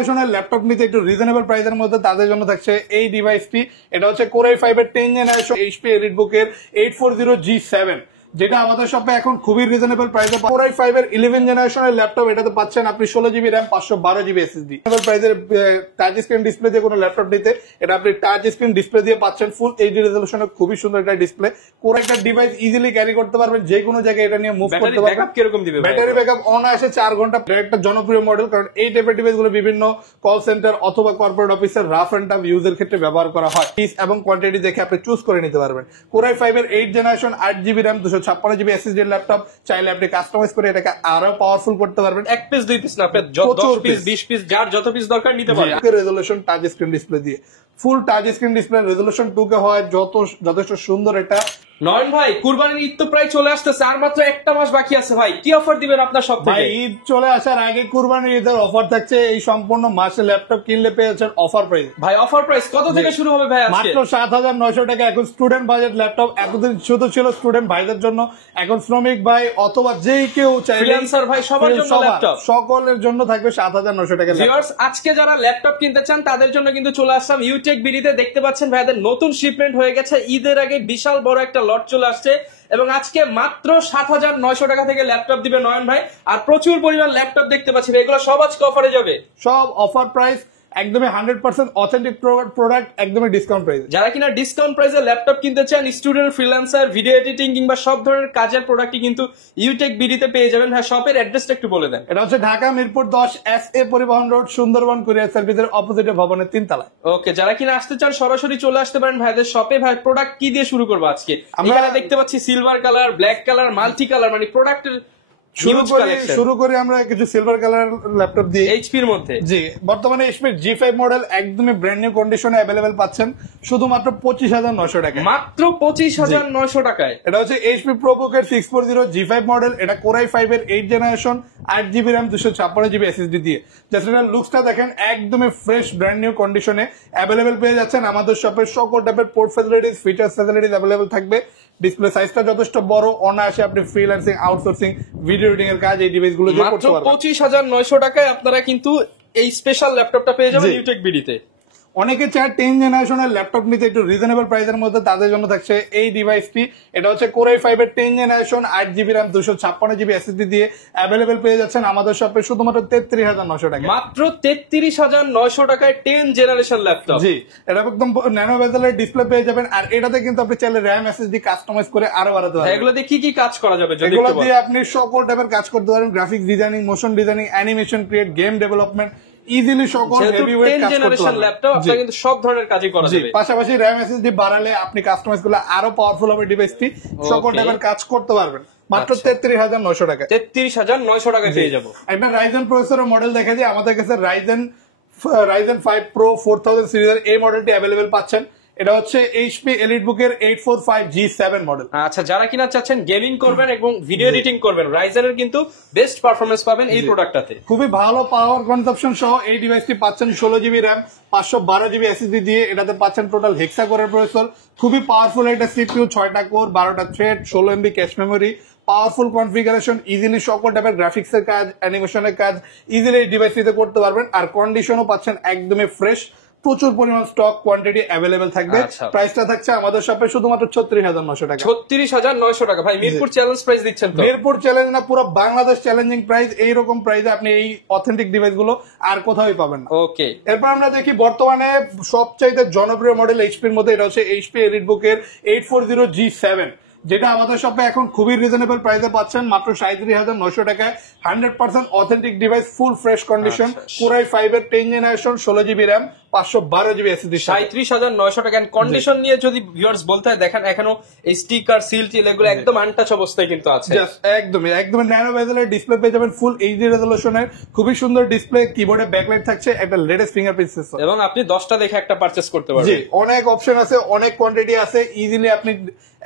জেনারেশনের ল্যাপটপ নিতে একটু রিজনেবল প্রাইসের মধ্যে তাদের জন্য থাকছে এই ডিভাইসটি। এটা হচ্ছে Core i5 এর 10 জেনারেশন HP EliteBook এর 840G7, যেটা আমাদের শপে এখন খুবই রিজনেবল প্রাইসে। Core i5 এর 11 জেনারেশনের ল্যাপটপ, এটাতে পাচ্ছেন আপনি 16GB RAM 512GB SSD। Reasonable প্রাইসের টাচ স্ক্রিন ডিসপ্লে দিয়ে কোনো ল্যাপটপ নিতে এটা আপনি টাচ স্ক্রিন ডিসপ্লে দিয়ে পাচ্ছেন ফুল এইচডি রেজলিউশনের খুবই সুন্দর একটা ডিসপ্লে। কোর একটা ডিভাইস ইজিলি ক্যারি করতে পারবেন, যে কোনো জায়গায় এটা নিয়ে মুভ করতে পারবেন। ব্যাকআপ কিরকম দিবে? ব্যাটারি ব্যাকআপ অনায়াসে 4 ঘন্টা। একটা জনপ্রিয় মডেল, কারণ এই টাইপের ডিভাইসগুলো বিভিন্ন কল সেন্টার অথবা কর্পোরেট অফিসের রাফ এন্ড টাফ ইউজের ক্ষেত্রে ব্যবহার করা হয়। পিস এবং কোয়ান্টিটি দেখে আপনি চুজ করে নিতে পারবেন। Core i5 এর 8 generation 8GB RAM 256GB SSD laptop, চাইলে আপনি কাস্টমাইজ করে এটাকে আরো পাওয়ারফুল করতে পারবেন। এক পিস 2 পিস না, আপনি 10 পিস 20 পিস যার যত পিস দরকার নিতে পারবেন। রেজলিউশন টাচ স্ক্রিন ডিসপ্লে দিয়ে, ফুল touch screen display, resolution 2K হয়, যথেষ্ট সুন্দর এটা। নয়ন ভাই, কুরবানির ঈদ তো প্রায় চলে আসতেছে, আর মাত্র একটা মাস বাকি আছে ভাই, কি অফার দিবেন আপনার সব থেকে? ভাই ঈদ চলে আসার আগে কুরবানির ঈদের অফার থাকছে। এই সম্পূর্ণ মাসে ল্যাপটপ কিনলে পেয়েছেন অফার প্রাইস। ভাই অফার প্রাইস কত থেকে শুরু হবে ভাই? মাত্র 7900 টাকা। এখন স্টুডেন্ট বাজেট ল্যাপটপ, এতদিন শুধু ছিল স্টুডেন্ট ভাইদের জন্য, এখন শ্রমিক ভাই অথবা যেই কেউ চাইলে ফ্রিল্যান্সার ভাই সবার জন্য ল্যাপটপ, সকলের জন্য থাকবে 7900 টাকা। ভিউয়ার্স, আজকে যারা ল্যাপটপ কিনতে চান তাদের জন্য কিন্তু চলে আসলাম ইউটেক বিডিতে। দেখতে পাচ্ছেন ভাইদের নতুন শিপমেন্ট হয়ে গেছে, ঈদের আগে বিশাল বড় একটা লট চলে আসছে এবং আজকে মাত্র 7900 টাকা থেকে ল্যাপটপ দিবে নয়ন ভাই। আর প্রচুর পরিমাণ ল্যাপটপ দেখতে পাচ্ছি, এগুলো সব আজকে অফারে যাবে। সব অফার প্রাইস, একদমই 100% অথেন্টিক প্রোডাক্ট, একদমই ডিসকাউন্ট প্রাইস। যারা কিনা ডিসকাউন্ট প্রাইসে ল্যাপটপ কিনতে চান, স্টুডেন্ট, ফ্রিল্যান্সার, ভিডিও এডিটিং কিংবা সব ধরনের কাজের প্রোডাক্টই কিন্তু ইউটেক বিডিতে পেয়ে যাবেন। ভাই শপের অ্যাড্রেসটা একটু বলে দেন। এটা হচ্ছে ঢাকা মিরপুর 10 SA পরিবহন রোড, সুন্দরবন কুরিয়ার সার্ভিসের অপোজিটে ভবনের 3 তলায়। ওকে, যারা কিনা আসতে চান সরাসরি চলে আসতে পারেন ভাইদের শপে। ভাই প্রোডাক্ট কি দিয়ে শুরু করবো আজকে? আমরা দেখতে পাচ্ছি silver colour, black colour, multi colour, মানে প্রোডাক্টের শুরু করি আমরা কিছু সিলভার কালার ল্যাপটপ দিয়ে এইচপির মধ্যে। জি, বর্তমানে এইচপির G5 মডেল একদমই ব্র্যান্ড নিউ কন্ডিশনে अवेलेबल পাচ্ছেন শুধুমাত্র 25900 টাকায়। মাত্র 25900 টাকায়। এটা হচ্ছে এইচপি প্রোবুক এর 640 G5 মডেল। এটা Core i5 এর 8 generation 8GB RAM 256GB SSD দিয়ে। জাস্ট এটা লুকসটা দেখেন, একদমই ফ্রেশ ব্র্যান্ড নিউ কন্ডিশনে अवेलेबल পেয়ে যাচ্ছেন আমাদের শপে। সকল টাইপের port facilities, features facilities available থাকবে। ডিসপ্লে সাইজটা যথেষ্ট বড়, অনায়াসে আপনি ফ্রিল্যান্সিং, আউটসোর্সিং, ভিডিও এডিটিং এর কাজ এই ডিভাইসগুলো দিয়ে করতে পারবেন। 25900 টাকায় আপনারা কিন্তু এই স্পেশাল ল্যাপটপটা পেয়ে যাবেন ইউটেক বিডিতে। অনেকে চায় 10 জেনারেশনের ল্যাপটপ নিতে একটু রিজনেবল প্রাইসের মধ্যে, তাদের জন্য থাকছে এই ডিভাইসটি। এটা হচ্ছে Core i5 এর 10 generation 8GB RAM 256GB SSD দিয়ে अवेलेबल পেয়ে যাচ্ছেন আমাদের শপে শুধুমাত্র 33900 টাকা। মাত্র 33900 টাকায় 10 জেনারেশন ল্যাপটপ। জি, এটা একদম ন্যানো বেজেলের ডিসপ্লে পেয়ে যাবেন। আর এটাতে কিন্তু আপনি চাইলে RAM SSD কাস্টমাইজ করে আরো বাড়াতে পারবেন। এগুলো দিয়ে কি কাজ করা যাবে? এগুলো দিয়ে আপনি সকল টাইপের কাজ করতে পারেন, graphics designing, motion designing, animation create, game development, easily সকল হেভিওয়েট কাজ করতে পারবেন। ল্যাপটপ আপনারা কিন্তু সব ধরনের কাজই করা যাবে। পাশাপাশি RAM SSD বাড়ালে আপনি কাস্টমাইজ করলে আরো পাওয়ারফুল হবে ডিভাইসটি, সকল টাইপের কাজ করতে পারবেন। মাত্র 33900 টাকা। 33900 টাকায় পেয়ে যাবো। একটা রাইজেন প্রসেসরের মডেল দেখে দিই, আমাদের কাছে রাইজেন 5 Pro 4000 সিরিজের এই মডেলটি अवेलेबल পাচ্ছেন। এটা হচ্ছে HP EliteBook এর 845G7 মডেল। আচ্ছা, যারা কিনা চাচ্ছেন গেমিং করবেন এবং ভিডিও এডিটিং করবেন, রাইজেনের কিন্তু বেস্ট পারফরম্যান্স পাবেন এই প্রোডাক্টটাতে। খুবই ভালো পাওয়ার কনজাম্পশন সহ এই ডিভাইসটি পাচ্ছেন 16GB RAM 512GB SSD দিয়ে। এটাতে পাচ্ছেন টোটাল হেক্সা কোরের প্রসেসর, খুবই পাওয়ারফুল একটা CPU, 6টা core, 12টা thread, 16MB cache memory, powerful configuration, easily সকল টাইপের গ্রাফিক্স এর কাজ, অ্যানিমেশনের কাজ ইজিলি এই ডিভাইসটিতে করতে পারবেন। আর কন্ডিশনও পাচ্ছেন একদমই ফ্রেশ, প্রচুর পরিমাণ স্টক কোয়ান্টিটি अवेलेबल থাকবে। প্রাইসটা থাকছে আমাদের শপে শুধুমাত্র 36900 টাকা। 36900 টাকা। ভাই মিরপুর চ্যালেঞ্জ প্রাইস দিচ্ছেন তো? মিরপুর চ্যালেঞ্জ না, পুরো বাংলাদেশ চ্যালেঞ্জিং প্রাইস। এইরকম প্রাইসে আপনি এই অথেন্টিক ডিভাইস গুলো আর কোথাও পাবেন না। ওকে, এরপর আমরা দেখি বর্তমানে সবচাইতে জনপ্রিয় মডেল এইচপির মধ্যে, এটা হচ্ছে HP EliteBook এর 840G7, যেটা আমাদের শপে এখন খুবই রিজনেবল প্রাইসে পাচ্ছেন মাত্র 37900 টাকায়। 100% authentic device, full fresh condition, Core i5 এর 10 generation 16GB RAM 512GB SSD। 37900 টাকা। কন্ডিশন নিয়ে যদি ভিউয়ার্স বলতে হয়, দেখেন এখনো এই স্টিকার, সিল টিল এগুলো একদম আনটাচ অবস্থায় কিন্তু আছে। একদমই ন্যানো বেজেলের ডিসপ্লে পেয়ে যাবেন, ফুল এইচডি রেজলিউশনের খুবই সুন্দর ডিসপ্লে, কিবোর্ডে ব্যাকলাইট থাকছে, একটা লেটেস্ট ফিঙ্গারপ্রিন্ট সেন্সর এবং আপনি 10টা দেখে একটা পারচেজ করতে পারবেন। জি, অনেক অপশন আছে, অনেক কোয়ান্টিটি আছে, ইজিলি আপনি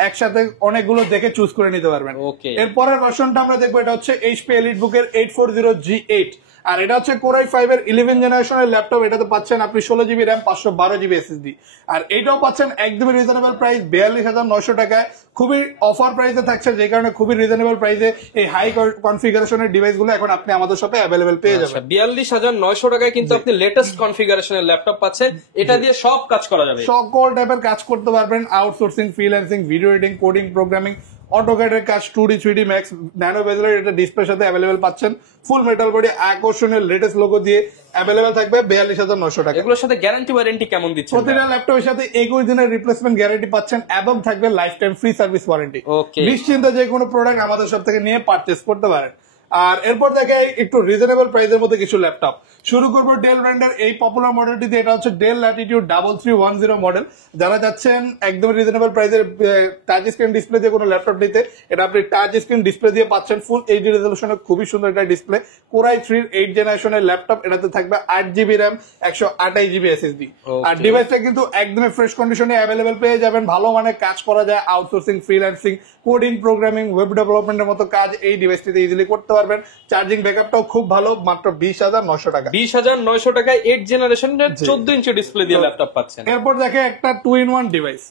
একসাথে অনেকগুলো দেখে চুজ করে নিতে পারবেন। ওকে, এরপরের ভার্সনটা আমরা দেখবো, এটা হচ্ছে HP EliteBook এর 840G8। আর এটা হচ্ছে কোরাই 5 এর 11 জেনারেশনের ল্যাপটপ। এটাতে পাচ্ছেন আপনি 16 জিবি র্যাম, 512 জিবি এসএসডি। আর এটাও পাচ্ছেন একদমই রিজনেবল প্রাইস 42,900 টাকায়। খুবই অফার প্রাইসে থাকছে, যে কারণে খুবই রিজনেবল প্রাইসে এই হাই কনফিগারেশনের ডিভাইস গুলো এখন আপনি আমাদের শপে অ্যাভেলেবেল পেয়ে যাবেন। 42,900 টাকায় কিন্তু আপনি লেটেস্ট কনফিগারেশনের ল্যাপটপ পাচ্ছেন। এটা দিয়ে সব কাজ করা যাবে, সকল টাইপের কাজ করতে পারবেন, outsourcing, freelancing, video editing, coding, programming, অটোক্যাডের কাজ, 2D 3D ম্যাক্স, ন্যানো বেজেলের এটা ডিসপ্লের সাথে অ্যাভেলেবেল পাচ্ছেন। ফুল মেটাল বডি, আকর্ষণীয় লেটেস্ট লোগো দিয়ে অ্যাভেলেবেল থাকবে 42,900 টাকা। এগুলোর সাথে গ্যারান্টি ওয়ারেন্টি কেমন দিচ্ছেন? প্রতিটা ল্যাপটপের সাথে 21 দিনের রিপ্লেসমেন্ট গ্যারান্টি পাচ্ছেন এবং থাকবে life time free service warranty. নিশ্চিন্তে যে কোনো প্রোডাক্ট আমাদের সব থেকে নিয়ে পারচেস করতে পারেন। আর এরপর দেখে একটু রিজনেবল প্রাইসের মধ্যে কিছু ল্যাপটপ শুরু করবো ডেল ব্র্যান্ডের এই পপুলার মডেলটি দিয়ে। এটা হচ্ছে ডেল ল্যাটিটিউড 3310 মডেল। যারা যাচ্ছেন একদম রিজনেবল প্রাইসের টাচ স্ক্রিন ডিসপ্লে দিয়ে কোনো ল্যাপটপ নিতে, এটা আপনি টাচ স্ক্রিন ডিসপ্লে দিয়ে পাচ্ছেন। ফুল এইচডি রেজলিউশনের খুবই সুন্দর একটা ডিসপ্লে। কোরাই 3 8 জেনারেশনের ল্যাপটপ। এটাতে থাকবে 8 জিবি র্যাম, 128 জিবি এসএসডি। আর ডিভাইসটা কিন্তু একদমই ফ্রেশ কন্ডিশনে অ্যাভেলেবেল পেয়ে যাবেন। ভালো মানে কাজ করা যায়, outsourcing, freelancing, coding, programming, web ডেভেলপমেন্টের মতো কাজ এই ডিভাইসটিতে ইজিলি করতে পারবেন। চার্জিং ব্যাকআপটাও খুব ভালো, মাত্র 20,900 টাকা। 20,900 টাকায় 8 জেনারেশনের 14 ইঞ্চি ডিসপ্লে দিয়ে ল্যাপটপ পাচ্ছেন। এরপর দেখে একটা 2-in-1 ডিভাইস।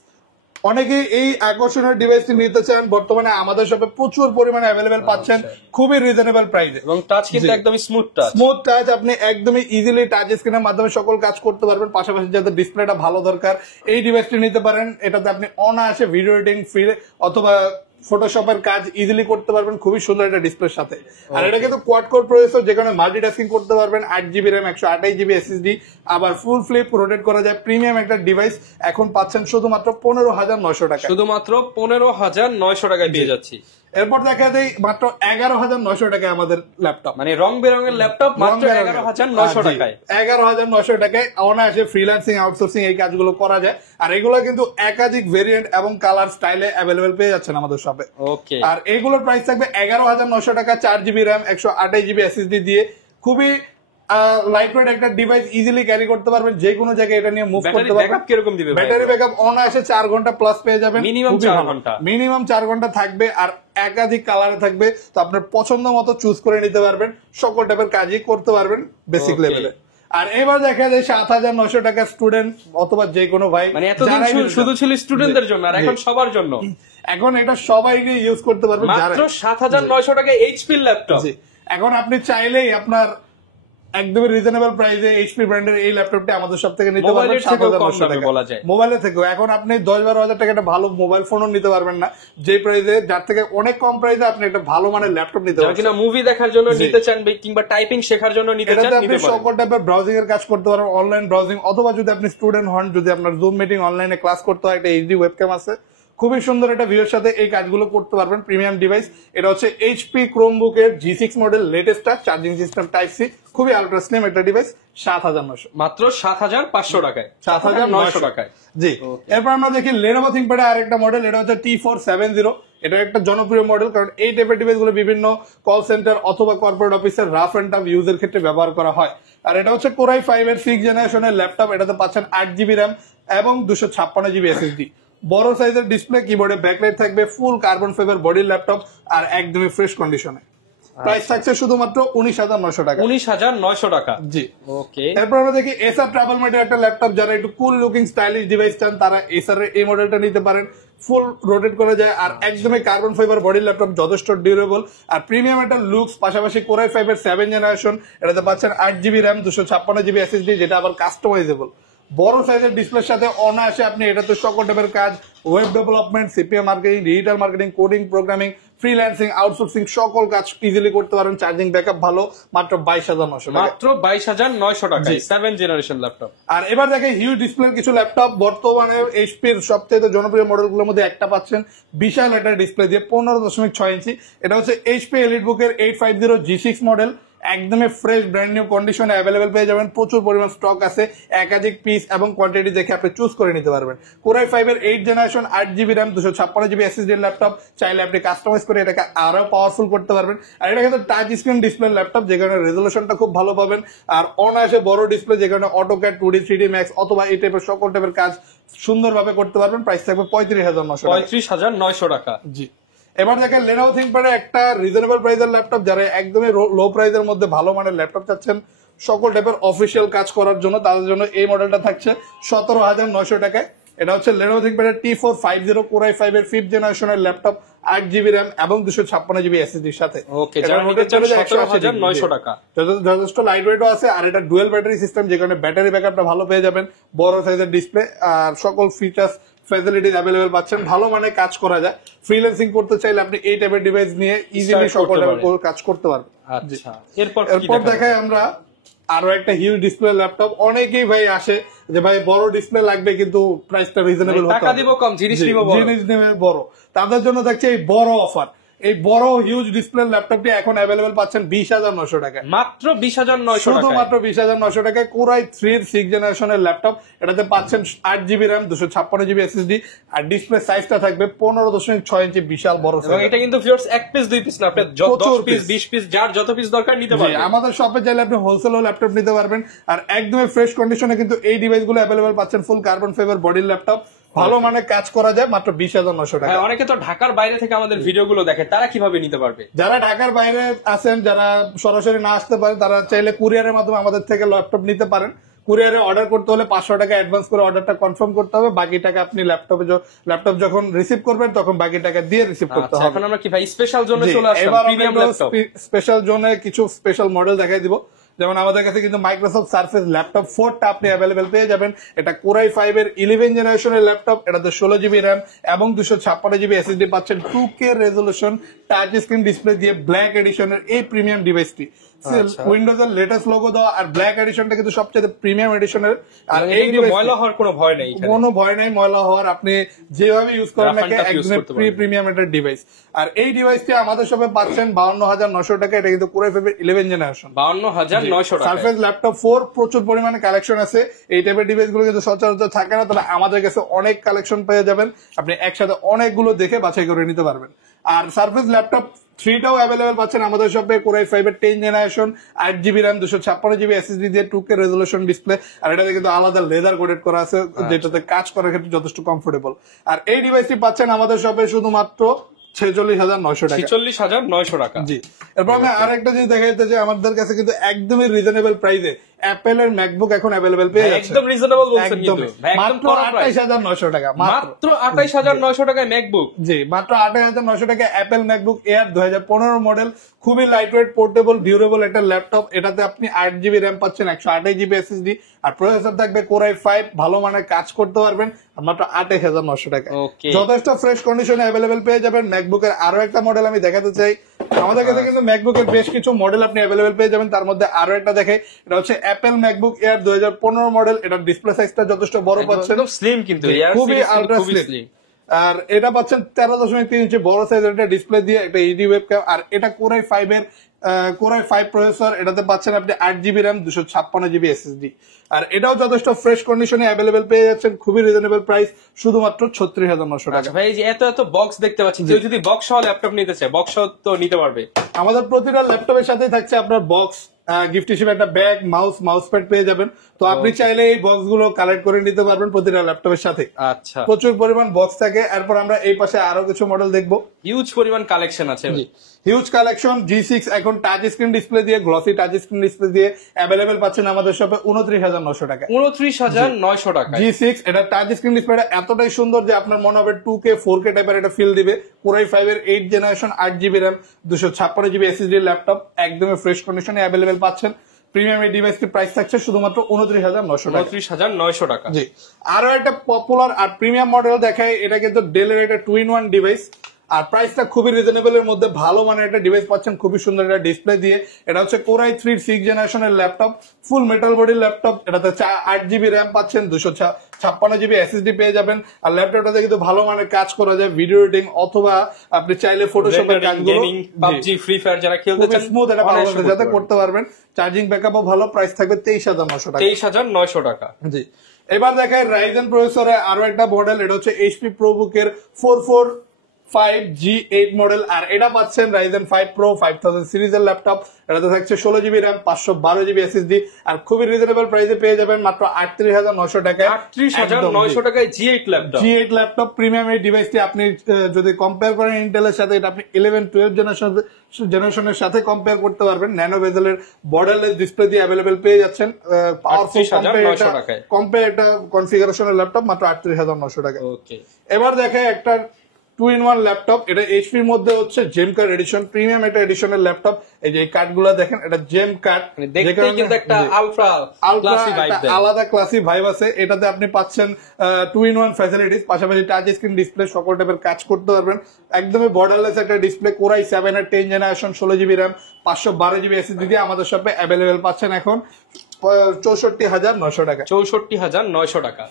অনেকে এই আকর্ষণীয় ডিভাইসটি নিতে চান, বর্তমানে আমাদের শপে প্রচুর পরিমাণে অ্যাভেলেবেল পাচ্ছেন খুবই রিজনেবল প্রাইসে। এবং টাচ কিন্তু একদমই স্মুথ টাচ, আপনি একদমই ইজিলি টাচ স্ক্রিনের মাধ্যমে সকল কাজ করতে পারবেন। পাশাপাশি যাদের ডিসপ্লেটা ভালো দরকার এই ডিভাইসটি নিতে পারেন। এটাতে আপনি অনায়াসে ভিডিও এডিটিং, ফ্রি অথবা ফটোশপের কাজ ইজিলি করতে পারবেন খুবই সুন্দর একটা ডিসপ্লের সাথে। আর এটা কিন্তু কোয়াড কোর প্রসেসর, যেখানে মাল্টিটাস্কিং করতে পারবেন। 8 জিবি র্যাম, 128 জিবি এসএসডি, আবার ফুল ফ্লিপ রোটেট করা যায়। প্রিমিয়াম একটা ডিভাইস এখন পাচ্ছেন শুধুমাত্র 15,900 টাকা। শুধুমাত্র 15,900 টাকায় পেয়ে যাচ্ছি। এরপর দেখা যায় মাত্র 11,900 টাকায় আমাদের ল্যাপটপ, মানে রং বেরঙের ল্যাপটপ মাত্র 11,900 টাকায়। 11,900 টাকায় অনায়াসে ফ্রিল্যান্সিং, আউটসোর্সিং এই কাজগুলো করা যায়। আর এগুলো কিন্তু একাধিক ভেরিয়েন্ট এবং কালার স্টাইলে অ্যাভেলেবেল পেয়ে যাচ্ছেন আমাদের শপে। ওকে। আর এইগুলোর প্রাইস থাকবে 11,900 টাকা, 4 জিবি র্যাম, 128 জিবি এসএসডি দিয়ে। খুবই লাইট ওয়েট একটা ডিভাইস, ইজিলি ক্যারি করতে পারবেন, যে কোনো জায়গায় এটা নিয়ে মুভ করতে পারবেন। কিরকম দিবে? ব্যাটারি ব্যাকআপ অনায়াসে 4 ঘন্টা প্লাস পেয়ে যাবেন। মিনিমাম 4 ঘন্টা থাকবে। আর একাধিক কালারে থাকবে, তো আপনার পছন্দ মতো চুজ করে নিতে পারবেন। সকল টাইপের কাজই করতে পারবেন বেসিক লেভেলে। আর এবার দেখা যায় 7,900 টাকা স্টুডেন্ট অথবা যে কোনো ভাই, মানে এতদিন শুধু ছিল স্টুডেন্টদের জন্য, আর এখন সবার জন্য। এখন এটা সবাই ইউজ করতে পারবেন। মাত্র 7,900 টাকায় এইচপি ল্যাপটপ। এখন আপনি চাইলেই আপনার একদমই রিজনেবল প্রাইসে এইচপি ব্র্যান্ডের এই ল্যাপটপটি আমাদের সব থেকে নিতে পারবেন 7,900 টাকা। মোবাইলে থেকেও এখন আপনি 10-12 হাজার টাকা একটা ভালো মোবাইল ফোনও নিতে পারবেন না, যে প্রাইসে, যার থেকে অনেক কম প্রাইসে আপনি একটা ভালো মানের ল্যাপটপ নিতে পারবেন। কিনা মুভি দেখার জন্য নিতে চান কিংবা টাইপিং শেখার জন্য নিতে চান, আপনি সকল টাইপের ব্রাউজিং এর কাজ করতে পারবেন, অনলাইন ব্রাউজিং, অথবা যদি আপনি স্টুডেন্ট হন, যদি আপনার জুম মিটিং অনলাইনে ক্লাস করতে হয়, একটা এইচডি ওয়েবক্যাম আছে, খুবই সুন্দর একটা ভিউর সাথে এই কাজগুলো করতে পারবেন। Premium device. এটা হচ্ছে এইচপি ক্রোমবুক এর G6 model, latest charging system type C, খুবই আলট্রা স্লিম একটা ডিভাইস। 7,900, মাত্র 7,500 টাকায়, 7,900 টাকায়। জি। এরপর আমরা দেখি লেনোভো থিংকপ্যাডের আরেকটা মডেল। এটা হচ্ছে T470। এটা একটা জনপ্রিয় মডেল, কারণ এই টাইপের ডিভাইস গুলো বিভিন্ন কল সেন্টার অথবা কর্পোরেট অফিসের রাফ এন্ড টাফ ইউজের ক্ষেত্রে ব্যবহার করা হয়। আর এটা হচ্ছে কোরাই 5 এর 6 জেনারেশনের ল্যাপটপ। এটাতে পাচ্ছেন 8 জিবি র্যাম এবং 256 জিবি এসএসডি। বড় সাইজের ডিসপ্লে, কিবোর্ডে ব্যাকলাইট থাকবে, ফুল কার্বন ফাইবার বডির ল্যাপটপ, আর একদমই ফ্রেশ কন্ডিশনে। প্রাইস থাকছে শুধুমাত্র 19,900 টাকা। 19,900 টাকা। জি। ওকে। এরপর আমরা দেখি এসার ট্রাভেল মেটের একটা ল্যাপটপ। যারা একটু কুল লুকিং স্টাইলিশ ডিভাইস চান, তারা এসার এই মডেলটা নিতে পারেন। ফুল রোটেট করা যায়, আর একদমই কার্বন ফাইবার বডির ল্যাপটপ, যথেষ্ট ডিউরেবল আর প্রিমিয়াম একটা লুকস। পাশাপাশি কোরাই 5 এর 7 জেনারেশন। এটাতে পাচ্ছেন 8 জিবি র্যাম, 256 জিবি এসএসডি, যেটা আবার কাস্টমাইজেবল। বড় সাইজের ডিসপ্লের সাথে অনায়াসে আপনি এটাতে সকল টাইপের কাজ, web development, CPM marketing, digital marketing, coding, programming, freelancing, outsourcing সকল কাজ ইজিলি করতে পারেন। চার্জিং ব্যাকআপ ভালো, মাত্র 22,900 টাকা। মাত্র 22,900 টাকায় 7 জেনারেশন ল্যাপটপ। আর এবার দেখে হিউজ ডিসপ্লের কিছু ল্যাপটপ। বর্তমানে এইচপির সবচেয়ে জনপ্রিয় মডেলগুলোর মধ্যে একটা পাচ্ছেন বিশাল একটা ডিসপ্লে দিয়ে, 15.6 ইঞ্চি। এটা হচ্ছে এইচপি এলিটবুকের 850 G6 মডেল। একদমই ফ্রেশ ব্র্যান্ড নিউ কন্ডিশনে অ্যাভেলেবেল পেয়ে যাবেন। প্রচুর পরিমাণ স্টক আছে, একাধিক পিস এবং কোয়ান্টিটি দেখে আপনি চুজ করে নিতে পারবেন। কোরাই 5 এর 8 generation, 8 GB RAM, 256 GB SSD laptop. চাইলে আপনি কাস্টমাইজ করে এটাকে আরো পাওয়ারফুল করতে পারবেন। আর এটা কিন্তু টাচ স্ক্রিন ডিসপ্লে ল্যাপটপ, যে কারণে রেজলিউশনটা খুব ভালো পাবেন। আর অনায়াসে বড় ডিসপ্লে, যে কারণে অটোক্যাড, 2D 3D ম্যাক্স অথবা এই টাইপের সকল টাইপের কাজ সুন্দরভাবে করতে পারবেন। প্রাইস থাকবে 35,900 টাকা। 35,900 টাকা। জি। এবার দেখেন Lenovo ThinkPad একটা রিজনেবল প্রাইসের ল্যাপটপ, যারা একদমই লো প্রাইসের মধ্যে ভালো মানের ল্যাপটপ চাচ্ছেন সকল টাইপের অফিসিয়াল কাজ করার জন্য, তাদের জন্য এই মডেলটা থাকছে 17,900 টাকায়। এটা হচ্ছে Lenovo ThinkPad এর T450 Core i5 এর 5th জেনারেশনের ল্যাপটপ, 8GB RAM এবং 256GB SSD এর সাথে। ওকে, যারা নিতে চান 17,900 টাকা। যথেষ্ট লাইট ওয়েটও আছে, আর এটা ডুয়েল ব্যাটারি সিস্টেম, যে কারণে ব্যাটারি ব্যাকআপটা ভালো পেয়ে যাবেন, বড় সাইজের ডিসপ্লে, আর সকল ফিচার্স ফ্যাসিলিটিস অ্যাভেলেবেল পাচ্ছেন। ভালো মানে কাজ করা যায়, ফ্রিল্যান্সিং করতে চাইলে আপনি এই টাইপের ডিভাইস নিয়ে ইজিলি সকল কাজ করতে পারবেন। আচ্ছা, এরপর দেখায় আমরা আরো একটা হিউজ ডিসপ্লে ল্যাপটপ। অনেকেই ভাই আসে যে ভাই বড় ডিসপ্লে লাগবে কিন্তু প্রাইসটা রিজনেবল হতে হবে, টাকা দিব কম, জিনিস নিব বড়। তাদের জন্য থাকছে এই বড় অফার। এই বড় হিউজ ডিসপ্লে ল্যাপটপটি এখন অ্যাভেলেবেল পাচ্ছেন 20,900 টাকায়, মাত্র 20,900 টাকা, শুধুমাত্র 20,900 টাকায়। Core i3 এর 6th জেনারেশনের ল্যাপটপ, এটাতে পাচ্ছেন 8GB RAM, 256GB SSD, আর ডিসপ্লে সাইজটা থাকবে 15.6 ইঞ্চি, বিশাল বড় সাইজ। এবং এটা কিন্তু ভিউয়ার্স এক পিস দুই পিস না, আপনি 10 পিস 20 পিস যার যত পিস দরকার নিতে পারবেন। আমাদের শপে চাইলে আপনি হোলসেল ল্যাপটপ নিতে পারবেন, আর একদমই ফ্রেশ কন্ডিশনে কিন্তু এই ডিভাইস গুলো অ্যাভেলেবেল পাচ্ছেন। ফুল কার্বন ফাইবার বডির ল্যাপটপ, ভালো মানে কাজ করা যায়, মাত্র 20,900 টাকা। অনেকে তো ঢাকার বাইরে থেকে আমাদের ভিডিও গুলো দেখে, তারা কিভাবে নিতে পারবে? যারা ঢাকার বাইরে আছেন, যারা সরাসরি না আসতে পারে, তারা চাইলে কুরিয়ারের মাধ্যমে আমাদের থেকে ল্যাপটপ নিতে পারেন। কুরিয়ারে অর্ডার করতে হলে 500 টাকা অ্যাডভান্স করে অর্ডারটা কনফার্ম করতে হবে, বাকি টাকা আপনি ল্যাপটপ যখন রিসিভ করবেন তখন বাকি টাকা দিয়ে রিসিভ করতে হবে। এখন আমরা কি ভাই স্পেশাল জোনে চলে আসলাম, প্রিমিয়াম ল্যাপটপ। স্পেশাল জোনে কিছু স্পেশাল মডেল দেখাই দিব। যেমন আমাদের কাছে কিন্তু মাইক্রোসফট সারফেস ল্যাপটপ 4টা আপনি অ্যাভেলেবেল পেয়ে যাবেন। এটা Core i5 এর 11 জেনারেশনের ল্যাপটপ, এটাতে 16GB RAM এবং 256GB SSD পাচ্ছেন। 2K resolution touch screen display দিয়ে ব্ল্যাক এডিশনের এই প্রিমিয়াম ডিভাইসটি, উইন্ডোজ এর লেটেস্ট লোগো দেওয়া, আর ব্ল্যাক এডিশনটা কিন্তু সবচেয়ে প্রিমিয়াম এডিশনের। আর এই ময়লা হওয়ার কোনো ভয় নেই, কোনো ভয় নাই ময়লা হওয়ার, আপনি যেভাবে ইউজ করেন নাকি একদম প্রিমিয়াম একটা ডিভাইস। আর এই ডিভাইসটি আমাদের শপে পাচ্ছেন 52,900 টাকা। এটা কিন্তু Core i5 এর 11 জেনারেশন, 52,900 টাকা। সারফেস ল্যাপটপ 4 প্রচুর পরিমাণে কালেকশন আছে। এই টাইপের ডিভাইস গুলো কিন্তু সচরাচর থাকে না, তবে আমাদের কাছে অনেক কালেকশন পেয়ে যাবেন, আপনি একসাথে অনেকগুলো দেখে বাছাই করে নিতে পারবেন। আর সারফেস ল্যাপটপ 3টাও অ্যাভেলেবেল পাচ্ছেন আমাদের শপে। Core i5 এর 10 generation, 8GB RAM, 256GB SSD দিয়ে 2K রেজলিউশন ডিসপ্লে, আর এটাতে কিন্তু আলাদা লেদার কোটেড করা আছে, যেটাতে কাজ করার ক্ষেত্রে যথেষ্ট কমফোর্টেবল। আর এই ডিভাইসটি পাচ্ছেন আমাদের শপে শুধুমাত্র 46,900 টাকা। 46,900 টাকা। জি, এরপর আমি আরেকটা জিনিস দেখাইতে যে আমাদের কাছে কিন্তু একদমই রিজনেবল প্রাইসে অ্যাপেল এর ম্যাকবুক এখন অ্যাভেলেবেল পেয়ে যাচ্ছে। একদম রিজনেবল বলছেন, কিন্তু মাত্র 28,900 টাকা, মাত্র 28,900 টাকায় ম্যাকবুক। জি, মাত্র 28,900 টাকা অ্যাপেল ম্যাকবুক এয়ার 2015 মডেল, খুবই লাইটওয়েট, পোর্টেবল, ডিউরেবল একটা ল্যাপটপ। এটাতে আপনি 8GB RAM পাচ্ছেন, 128GB SSD, আর প্রসেসর থাকবে Core i5, ভালো মানের কাজ করতে পারবেন, মাত্র 28,900 টাকা। যথেষ্ট ফ্রেশ কন্ডিশনে অ্যাভেলেবেল পেয়ে যাবেন। ম্যাকবুকের আরো একটা মডেল আমি দেখাতে চাই। আমাদের কাছে কিন্তু ম্যাকবুকের বেশ কিছু মডেল আপনি অ্যাভেলেবেল পেয়ে যাবেন, তার মধ্যে আরো একটা দেখে, এটা হচ্ছে অ্যাপেল ম্যাকবুক এয়ার 2015 মডেল। এটার ডিসপ্লে সাইজটা যথেষ্ট বড় পাচ্ছেন, স্লিম, কিন্তু খুবই আলট্রা স্লিম। আর এটা পাচ্ছেন 13.3 ইঞ্চি বড় সাইজের একটা ডিসপ্লে দিয়ে, একটা ইডি ওয়েবক্যাম। আর এটা Core i5 এর Core i5 প্রসেসর, এটাতে পাচ্ছেন আপনি 8GB RAM, 256GB SSD, আর এটাও যথেষ্ট ফ্রেশ কন্ডিশনে অ্যাভেলেবেল পেয়ে যাচ্ছেন, খুবই রিজনেবল প্রাইস, শুধুমাত্র 36,900 টাকা। ভাই এই যে এত বক্স দেখতে পাচ্ছি, কেউ যদি বক্স সহ ল্যাপটপ নিতে চায়, বক্স সহ তো নিতে পারবে। আমাদের প্রতিটা ল্যাপটপের সাথেই থাকছে আপনার বক্স, গিফট হিসেবে একটা ব্যাগ, মাউস প্যাড পেয়ে যাবেন। তো আপনি চাইলে এই বক্স গুলো কালেক্ট করে নিতে পারবেন প্রতিটা ল্যাপটপের সাথে। আচ্ছা, প্রচুর পরিমাণ বক্স থাকে। এরপর আমরা এই পাশে আরো কিছু মডেল দেখবো। হিউজ পরিমাণ কালেকশন আছে, হিউজ কালেকশন। G6 এখন টাচ স্ক্রিন ডিসপ্লে দিয়ে, গ্লসি টাচ স্ক্রিন ডিসপ্লে দিয়ে অ্যাভেলেবেল পাচ্ছেন আমাদের শপে 29,900 টাকা। 29,900 টাকা। G6 এটা টাচ স্ক্রিন ডিসপ্লেটা এতটাই সুন্দর যে আপনার মনে হবে 2K 4K টাইপের এটা ফিল দিবে। Core i5 এর 8 generation, 8GB RAM, 256GB SSD laptop, একদমই ফ্রেশ কন্ডিশনে অ্যাভেলেবেল পাচ্ছেন। প্রিমিয়াম এই ডিভাইসটির প্রাইস থাকছে শুধুমাত্র 29,900 টাকা। 29,900 টাকা। জি, আরো একটা পপুলার আর প্রিমিয়াম মডেল দেখায়। এটা কিন্তু ডেলের একটা 2-in-1 ডিভাইস, আর প্রাইসটা খুবই রিজনেবল এর মধ্যে, ভালো মানের একটা ডিভাইস পাচ্ছেন, খুবই সুন্দর একটা ডিসপ্লে দিয়ে। এটা হচ্ছে Core i3 6 জেনারেশনের ল্যাপটপ, ফুল মেটাল বডির ল্যাপটপ। এটাতে 8GB RAM পাচ্ছেন, 256GB SSD পেয়ে যাবেন। আর ল্যাপটপটাতে কিন্তু ভালো মানের কাজ করা যায়, ভিডিও এডিটিং অথবা আপনি চাইলে ফটোশপের কাজগুলো, PUBG, ফ্রি ফায়ার যারা খেলতে চান, স্মুথ এটা ভালো যাতে করতে পারবেন। চার্জিং ব্যাকআপও ভালো। প্রাইস থাকবে 23,900 টাকা। 23,900 টাকা। জি, এবার দেখায় রাইজেন প্রসেসরে আরো একটা মডেল। এটা হচ্ছে HP ProBook এর G8 মডেল, আর এটা পাচ্ছেন Ryzen 5 Pro 5000 সিরিজের ল্যাপটপ। এটাতে থাকছে 16GB RAM, 512GB SSD, আর খুবই রিজনেবল প্রাইসে পেয়ে যাবেন মাত্র 38,900 টাকায়। 38,900 টাকায় G8 laptop. G8 laptop premium এই ডিভাইসটি আপনি যদি কম্পেয়ার করেন ইন্টেলের সাথে, এটা আপনি 11-12 জেনারেশনের সাথে কম্পেয়ার করতে পারবেন। ন্যানো বেজেলের বর্ডারলেস ডিসপ্লে দিয়ে অ্যাভেলেবেল পেয়ে যাচ্ছেন। পাওয়ারফুল কম্পেয়ার একটা কনফিগারেশনের ল্যাপটপ মাত্র 38,900 টাকা। ওকে, এবার দেখে একটা 2-in-1 ল্যাপটপ। এটা এইচপি এর মধ্যে হচ্ছে জেম কার্ড এডিশন, প্রিমিয়াম একটা এডিশনের ল্যাপটপ। এই যে কার্ড গুলা দেখেন, এটা জেম কার্ড, দেখতে কিন্তু একটা আলট্রা ক্লাসি ভাইব দেয়, আলাদা ক্লাসি ভাইব আছে। এটাতে আপনি পাচ্ছেন 2-in-1 ফ্যাসিলিটিস, পাশাপাশি টাচ স্ক্রিন ডিসপ্লে, সকল টাইপের কাজ করতে পারবেন। একদমই বর্ডারলেস একটা ডিসপ্লে, Core i7 এর 10 generation, 16GB RAM, 512GB SSD দিয়ে আমাদের শপে অ্যাভেলেবেল পাচ্ছেন এখন 64,900 টাকা। 64,900 টাকা।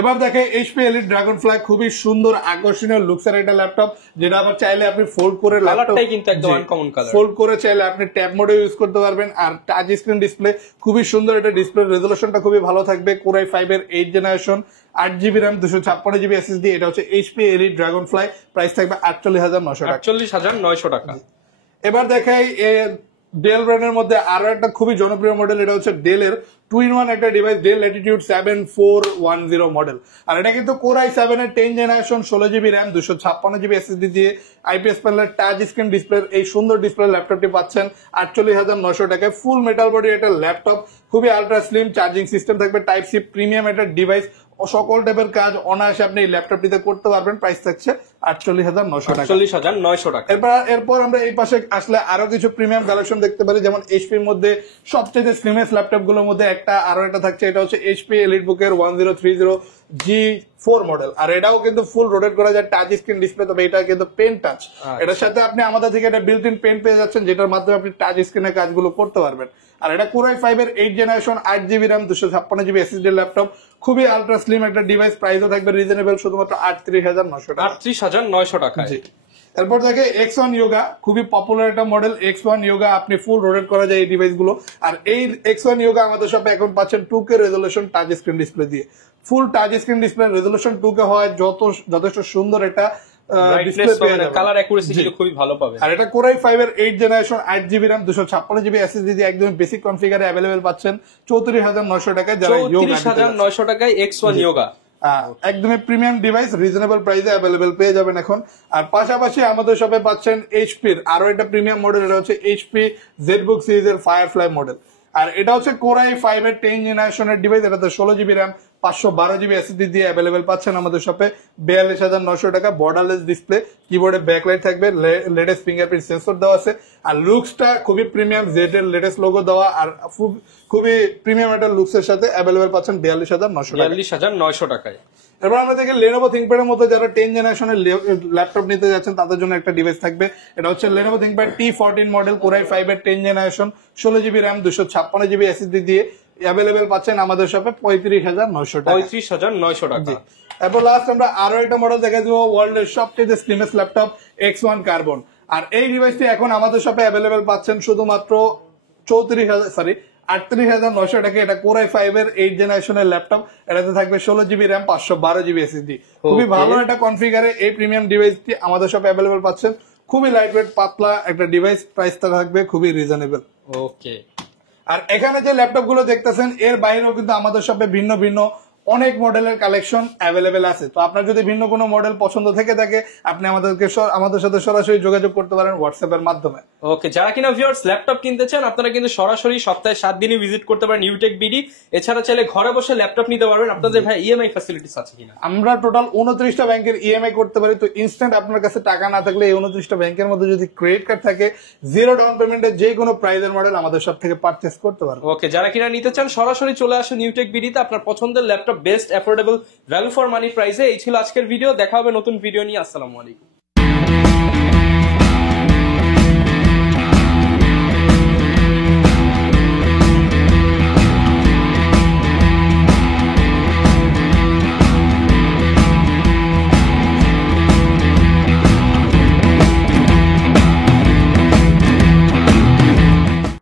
এবার দেখে এইচপি এলিট ড্রাগনফ্লাই, খুবই সুন্দর আকর্ষণীয় লুকসের একটা ল্যাপটপ, যেটা আবার চাইলে আপনি ফোল্ড করে কালারটাই কিন্তু একদম আনকমন কালার, ফোল্ড করে চাইলে আপনি ট্যাব মোডে ইউজ করতে পারবেন। আর টাচ স্ক্রিন ডিসপ্লে, খুবই সুন্দর এটা ডিসপ্লে, রেজোলিউশনটা খুবই ভালো থাকবে। Core i5 এর 8 generation, 8GB RAM, 256GB SSD। এটা হচ্ছে এইচপি এলিট ড্রাগনফ্লাই, প্রাইস থাকবে 48,900 টাকা। 48,900 টাকা। এবার দেখাই ডেল ব্র্যান্ডের মধ্যে আরো একটা খুবই জনপ্রিয় মডেল, এটা হচ্ছে ডেলের 2-in-1 একটা ডিভাইস, ডেল ল্যাটিটিউড 7410 মডেল। আর এটা কিন্তু Core i7 এর 10 generation, 16GB RAM, 256GB SSD দিয়ে IPS প্যানেলের টাচ স্ক্রিন ডিসপ্লে, এই সুন্দর ডিসপ্লে ল্যাপটপটি পাচ্ছেন 48,900 টাকায়। ফুল মেটাল বডি একটা ল্যাপটপ, খুবই আলট্রা স্লিম, চার্জিং সিস্টেম থাকবে টাইপ সি, প্রিমিয়াম একটা ডিভাইস, সকল টাইপের কাজ অনায়াসে আপনি এই ল্যাপটপটিতে করতে পারবেন। প্রাইস থাকছে 48,900 টাকা। 48,900 টাকা। এরপর আমরা এই পাশে আসলে আরো কিছু প্রিমিয়াম কালেকশন দেখতে পারি, যেমন এইচপি এর মধ্যে সবচেয়ে স্লিমেস্ট ল্যাপটপ গুলোর মধ্যে আরো একটা থাকছে, এটা হচ্ছে এইচপি এলিটবুকের 1030G4 মডেল। আর এটাও কিন্তু ফুল রোটেট করা যায়, টাচ স্ক্রিন ডিসপ্লে, তবে এটা কিন্তু পেন টাচ। এটার সাথে আপনি আমাদের থেকে একটা বিল্ট ইন পেন পেয়ে যাচ্ছেন, যেটার মাধ্যমে আপনি টাচ স্ক্রিনের কাজগুলো করতে পারবেন। আর এটা Core i5 এর 8 generation, 8GB RAM, 256GB SSD laptop, খুবই আলট্রা স্লিম একটা ডিভাইস। প্রাইসও থাকবে রিজনেবল, শুধুমাত্র 38,900 টাকা। 38,900 টাকা। এরপর দেখে X1 Yoga, খুবই পপুলার একটা মডেল। X1 Yoga আপনি ফুল রোটেট করা যায় এই ডিভাইস গুলো। আর এই X1 Yoga আমাদের শপে এখন পাচ্ছেন 2K resolution touch screen display দিয়ে। ফুল touch screen display, resolution 2K হয়, যথেষ্ট সুন্দর একটা ডিসপ্লে পেয়ে যাবেন, কালার অ্যাকুরেসি খুবই ভালো পাবেন। আর এটা Core i5 এর 8 generation, 8GB RAM, 256GB SSD দিয়ে একদম বেসিক কনফিগারে অ্যাভেলেবেল পাচ্ছেন 34,900 টাকায়। যারা 34,900 টাকায় X1 Yoga, একদমই প্রিমিয়াম ডিভাইস, রিজনেবল প্রাইসে অ্যাভেলেবেল পেয়ে যাবেন এখন। আর পাশাপাশি আমাদের শপে পাচ্ছেন এইচপির আরো একটা প্রিমিয়াম মডেল, এটা হচ্ছে এইচপি জেডবুক সিরিজের ফায়ারফ্লাই মডেল। আর এটা হচ্ছে Core i5 এর 10 জেনারেশনের ডিভাইস, এটাতে 16GB RAM, 512GB SSD দিয়ে অ্যাভেলেবেল পাচ্ছেন আমাদের শপে 42,900 টাকা। বর্ডারলেস ডিসপ্লে, কিবোর্ডে ব্যাকলাইট থাকবে, লেটেস্ট ফিঙ্গারপ্রিন্ট সেন্সর দেওয়া আছে। আর লুকসটা খুবই প্রিমিয়াম, জেড এর লেটেস্ট লোগো দেওয়া, আর খুবই প্রিমিয়াম একটা লুকসের সাথে অ্যাভেলেবেল পাচ্ছেন 42,900 টাকা। 42,900 টাকায়। এবার আমরা দেখি Lenovo ThinkPad এর মধ্যে যারা 10 জেনারেশনের ল্যাপটপ নিতে যাচ্ছেন তাদের জন্য একটা ডিভাইস থাকবে। এটা হচ্ছে Lenovo ThinkPad T14 model, Core i5 এর 10 generation, 16GB RAM, 256GB SSD দিয়ে অ্যাভেলেবেল পাচ্ছেন আমাদের শপে 35,900 টাকা। 35,900 টাকা। এরপর লাস্ট আমরা আরো একটা মডেল দেখা দিব, ওয়ার্ল্ডের সবচেয়ে স্লিমেস্ট ল্যাপটপ X1 Carbon। আর এই ডিভাইসটি এখন আমাদের শপে অ্যাভেলেবেল পাচ্ছেন শুধুমাত্র 38,900 টাকা। এটা Core i5 এর 8 জেনারেশনের ল্যাপটপ, এটাতে থাকবে 16GB RAM, 512GB SSD। খুবই ভালো একটা কনফিগারে এই প্রিমিয়াম ডিভাইসটি আমাদের শপে অ্যাভেলেবেল পাচ্ছেন। খুবই লাইটওয়েট পাতলা একটা ডিভাইস, প্রাইসটা থাকবে খুবই রিজনেবল। ওকে, আর এখানে যে ল্যাপটপ গুলো দেখতেছেন এর বাইরেও কিন্তু আমাদের শপে ভিন্ন ভিন্ন অনেক মডেলের কালেকশন অ্যাভেলেবেল আছে। তো আপনার যদি ভিন্ন কোনো মডেল পছন্দ থেকে থাকে, আপনি আমাদের সাথে সরাসরি যোগাযোগ করতে পারেন হোয়াটসঅ্যাপ এর মাধ্যমে। ওকে, যারা কিনা ভিউয়ার্স ল্যাপটপ কিনতে চান, আপনারা কিন্তু সরাসরি সপ্তাহে 7 দিনই ভিজিট করতে পারেন ইউটেক বিডি। এছাড়া চাইলে ঘরে বসে ল্যাপটপ নিতে পারবেন। আপনাদের ভাই ইএমআই ফ্যাসিলিটিস আছে কিনা? আমরা টোটাল 29টা ব্যাংকের ইএমআই করতে পারি। তো ইনস্ট্যান্ট আপনার কাছে টাকা না থাকলে এই 29টা ব্যাংকের মধ্যে যদি ক্রেডিট কার্ড থাকে, 0 ডাউন পেমেন্টে যে কোনো প্রাইজের মডেল আমাদের সব থেকে পারচেস করতে পারবেন। ওকে, যারা কিনা নিতে চান সরাসরি চলে আসুন ইউটেক বিডিতে। আপনার পছন্দের laptop best affordable value for money প্রাইসে। এই ছিল আজকের ভিডিও, দেখা হবে নতুন ভিডিও নিয়ে। আসসালামু আলাইকুম।